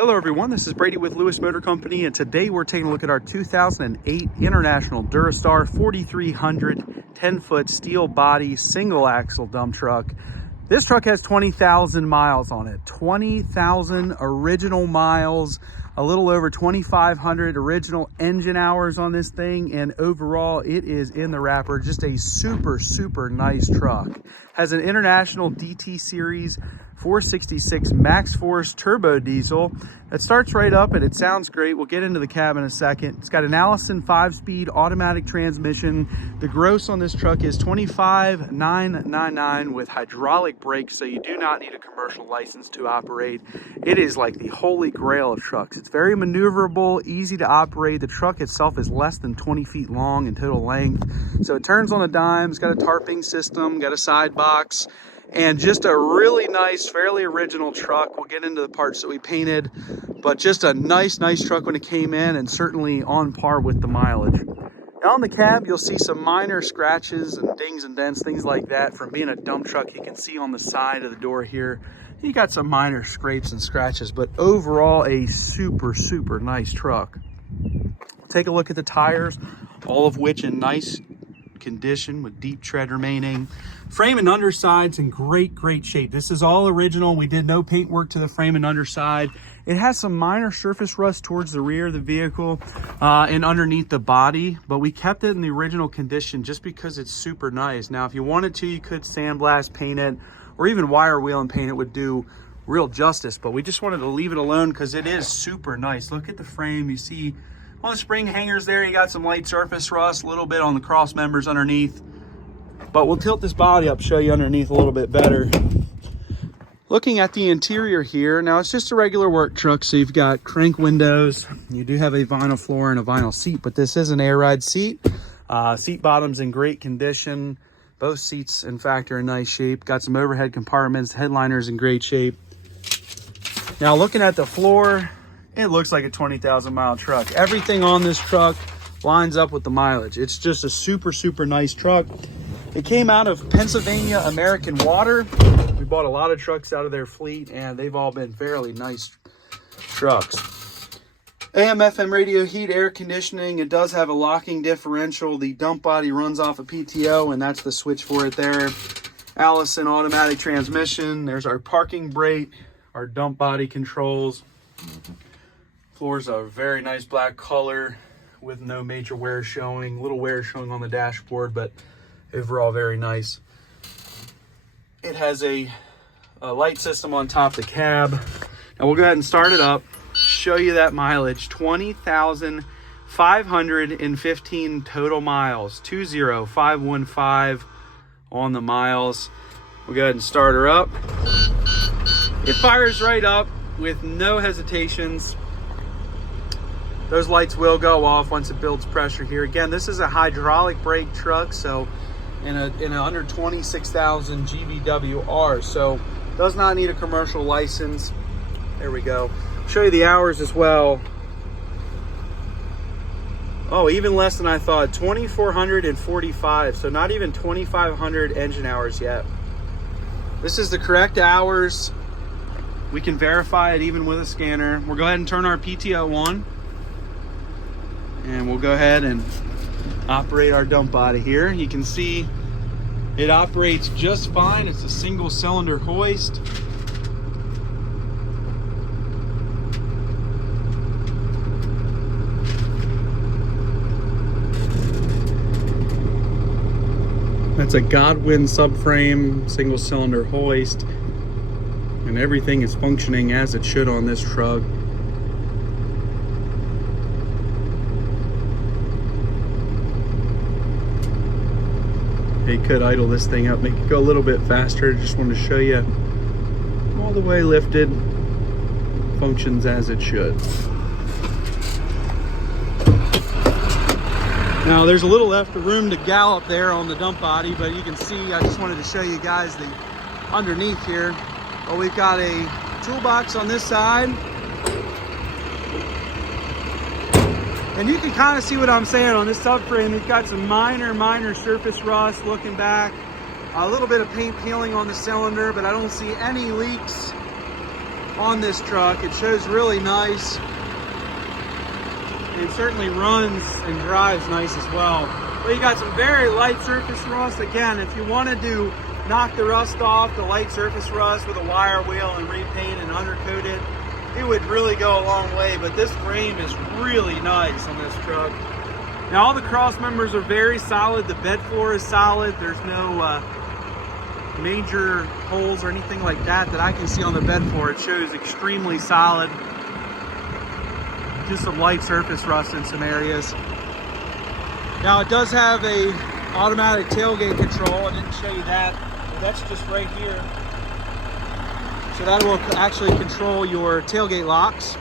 Hello everyone, this is Brady with Lewis Motor Company, and today we're taking a look at our 2008 International Durastar 4300 10-foot steel body single axle dump truck. This truck has 20,000 miles on it. 20,000 original miles, a little over 2,500 original engine hours on this thing, and overall it is in the wrapper. Just a super nice truck. Has an International DT Series 466 max force turbo diesel that starts right up and it sounds great. We'll get into the cab in a second. It's got an Allison 5-speed automatic transmission. The gross on this truck is $25,999 with hydraulic brakes, so you do not need a commercial license to operate. It is like the holy grail of trucks. It's very maneuverable, easy to operate. The truck itself is less than 20 feet long in total length, so it turns on a dime. It's got a tarping system, got a side box, and just a really nice, fairly original truck. We'll get into the parts that we painted, but just a nice truck when it came in, and certainly on par with the mileage. Now on the cab, you'll see some minor scratches and dings and dents, things like that. From being a dump truck, you can see on the side of the door here, you got some minor scrapes and scratches, but overall a super nice truck. Take a look at the tires, all of which in nice condition with deep tread remaining. Frame and underside's in great shape. This is all original. We did no paint work to the frame and underside. It has some minor surface rust towards the rear of the vehicle and underneath the body, but we kept it in the original condition just because it's super nice. Now if you wanted to, you could sandblast paint it, or even wire wheel and paint it would do real justice, but we just wanted to leave it alone because it is super nice. Look at the frame. You see on the spring hangers there, you got some light surface rust, a little bit on the cross members underneath. But we'll tilt this body up, show you underneath a little bit better. Looking at the interior here, now it's just a regular work truck, so you've got crank windows. You do have a vinyl floor and a vinyl seat, but this is an air ride seat. Seat bottom's in great condition. Both seats, in fact, are in nice shape. Got some overhead compartments. Headliner's in great shape. Now looking at the floor, it looks like a 20,000 mile truck. Everything on this truck lines up with the mileage. It's just a super nice truck. It came out of Pennsylvania American Water. We bought a lot of trucks out of their fleet, and they've all been fairly nice trucks. AM, FM radio, heat, air conditioning. It does have a locking differential. The dump body runs off a PTO, and that's the switch for it there. Allison automatic transmission. There's our parking brake, our dump body controls. Floor's a very nice black color with no major wear showing. Little wear showing on the dashboard, but overall very nice. It has a light system on top of the cab. Now we'll go ahead and start it up, show you that mileage. 20,515 total miles. 20,515 on the miles. We'll go ahead and start her up. It fires right up with no hesitations. Those lights will go off once it builds pressure here. Again, this is a hydraulic brake truck, so in a under 26,000 GVWR, so does not need a commercial license. There we go. Show you the hours as well. Oh, even less than I thought. 2,445, so not even 2,500 engine hours yet. This is the correct hours. We can verify it even with a scanner. We'll go ahead and turn our PTO on, and we'll go ahead and operate our dump body here. You can see it operates just fine. It's a single cylinder hoist. That's a Godwin subframe, single cylinder hoist, and everything is functioning as it should on this truck. You could idle this thing up, make it go a little bit faster. Just want to show you all the way lifted, functions as it should. Now there's a little extra room to gallop there on the dump body, but you can see, I just wanted to show you guys the underneath here. Well, we've got a toolbox on this side. And you can kind of see what I'm saying on this subframe. We've got some minor surface rust looking back. A little bit of paint peeling on the cylinder, but I don't see any leaks on this truck. It shows really nice. It certainly runs and drives nice as well. But you got some very light surface rust. Again, if you wanted to knock the rust off, the light surface rust with a wire wheel and repaint and undercoat it, it would really go a long way. But this frame is really nice on this truck. Now all the cross members are very solid. The bed floor is solid. There's no major holes or anything like that I can see on the bed floor. It shows extremely solid. Just some light surface rust in some areas. Now it does have a automatic tailgate control. I didn't show you that, but that's just right here. So that will actually control your tailgate locks.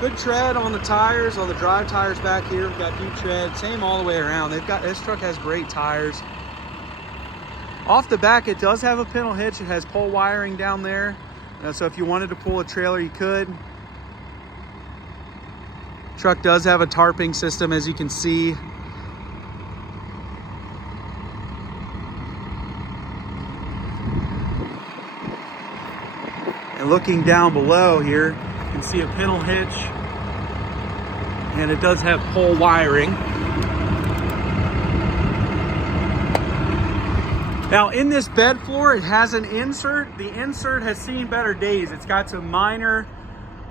Good tread on the tires, on the drive tires back here. We've got deep tread, same all the way around. This truck has great tires. Off the back, it does have a pintle hitch. It has pole wiring down there. So if you wanted to pull a trailer, you could. Truck does have a tarping system, as you can see. And looking down below here, you can see a pintle hitch. And it does have pole wiring. Now in this bed floor, it has an insert. The insert has seen better days. It's got some minor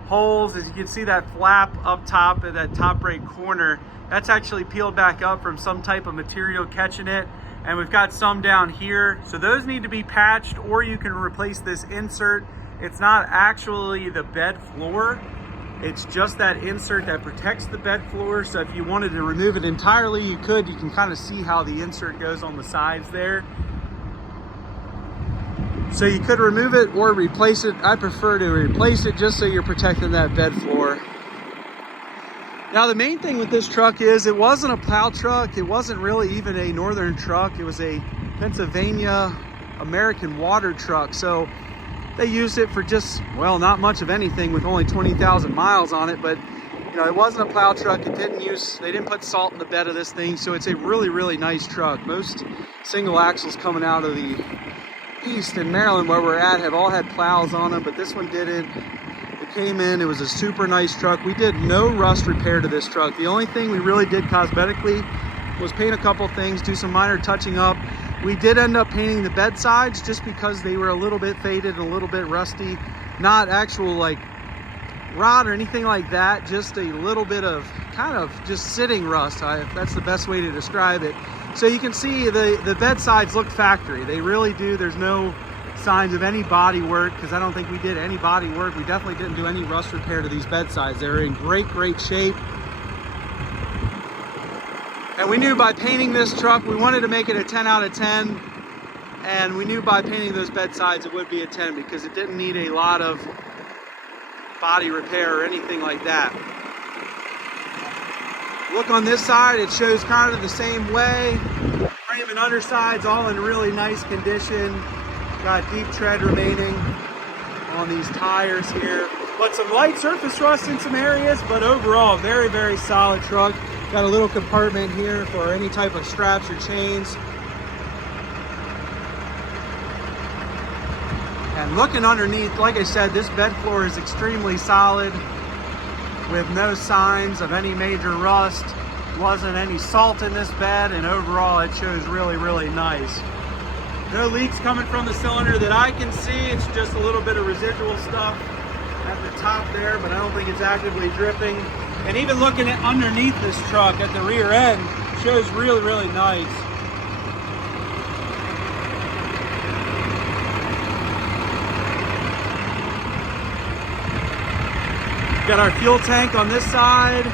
holes. As you can see, that flap up top at that top right corner, that's actually peeled back up from some type of material catching it. And we've got some down here. So those need to be patched, or you can replace this insert. It's not actually the bed floor. It's just that insert that protects the bed floor. So if you wanted to remove it entirely, you could. You can kind of see how the insert goes on the sides there. So you could remove it or replace it. I prefer to replace it just so you're protecting that bed floor. Now the main thing with this truck is it wasn't a plow truck. It wasn't really even a northern truck. It was a Pennsylvania American water truck. So they used it for just, well, not much of anything with only 20,000 miles on it. But you know, it wasn't a plow truck. They didn't put salt in the bed of this thing. So it's a really, really nice truck. Most single axles coming out of the east in Maryland where we're at have all had plows on them, but this one didn't. It came in, it was a super nice truck. We did no rust repair to this truck. The only thing we really did cosmetically was paint a couple things, do some minor touching up. We did end up painting the bed sides just because they were a little bit faded and a little bit rusty. Not actual like rot or anything like that, just a little bit of kind of just sitting rust. That's the best way to describe it. So you can see the bed sides look factory. They really do. There's no signs of any body work, because I don't think we did any body work. We definitely didn't do any rust repair to these bed sides. They're in great, great shape. And we knew by painting this truck, we wanted to make it a 10 out of 10. And we knew by painting those bed sides, it would be a 10 because it didn't need a lot of body repair or anything like that. Look on this side, it shows kind of the same way. Frame and underside's all in really nice condition. Got deep tread remaining on these tires here. But some light surface rust in some areas, but overall, very, very solid truck. Got a little compartment here for any type of straps or chains. And looking underneath, like I said, this bed floor is extremely solid with no signs of any major rust. Wasn't any salt in this bed, and overall it shows really, really nice. No leaks coming from the cylinder that I can see. It's just a little bit of residual stuff at the top there, but I don't think it's actively dripping. And even looking at underneath this truck at the rear end, shows really, really nice. Got our fuel tank on this side.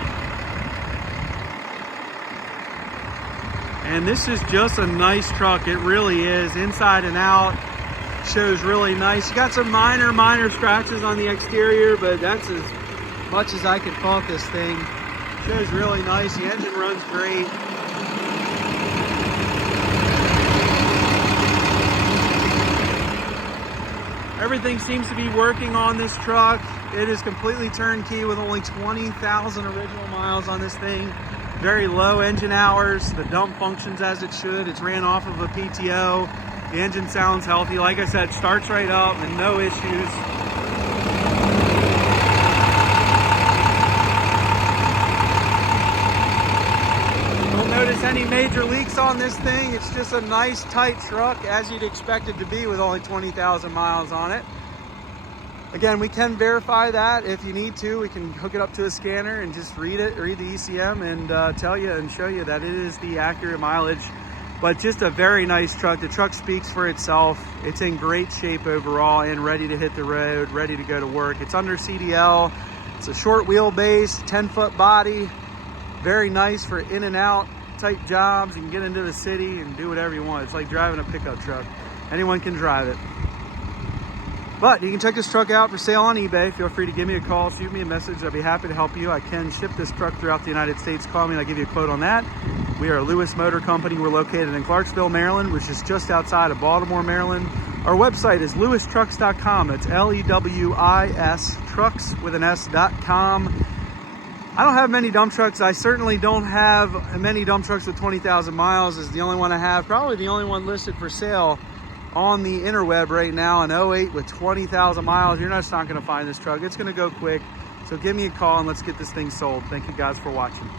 And this is just a nice truck. It really is, inside and out. Shows really nice. You got some minor scratches on the exterior, but that's as much as I can fault this thing. Shows really nice. The engine runs great. Everything seems to be working on this truck. It is completely turnkey with only 20,000 original miles on this thing. Very low engine hours. The dump functions as it should. It's ran off of a PTO. The engine sounds healthy. Like I said, starts right up and no issues. major leaks on this thing. It's just a nice tight truck, as you'd expect it to be with only 20,000 miles on it. Again, we can verify that if you need to. We can hook it up to a scanner and just read the ECM and tell you and show you that it is the accurate mileage. But just a very nice truck. The truck speaks for itself. It's in great shape overall and ready to hit the road, ready to go to work. It's under CDL. It's a short wheelbase, 10-foot body. Very nice for in and out type jobs. You can get into the city and do whatever you want. It's like driving a pickup truck. Anyone can drive it. But you can check this truck out for sale on eBay. Feel free to give me a call, shoot me a message. I'd be happy to help you. I can ship this truck throughout the United States. Call me and I'll give you a quote on that. We are a Lewis Motor Company. We're located in Clarksville, Maryland, which is just outside of Baltimore, Maryland. Our website is lewistrucks.com. That's L-E-W-I-S, trucks with an S.com. I don't have many dump trucks. I certainly don't have many dump trucks with 20,000 miles. This is the only one I have, probably the only one listed for sale on the interweb right now, an 08 with 20,000 miles. You're just not going to find this truck. It's going to go quick. So give me a call and let's get this thing sold. Thank you guys for watching.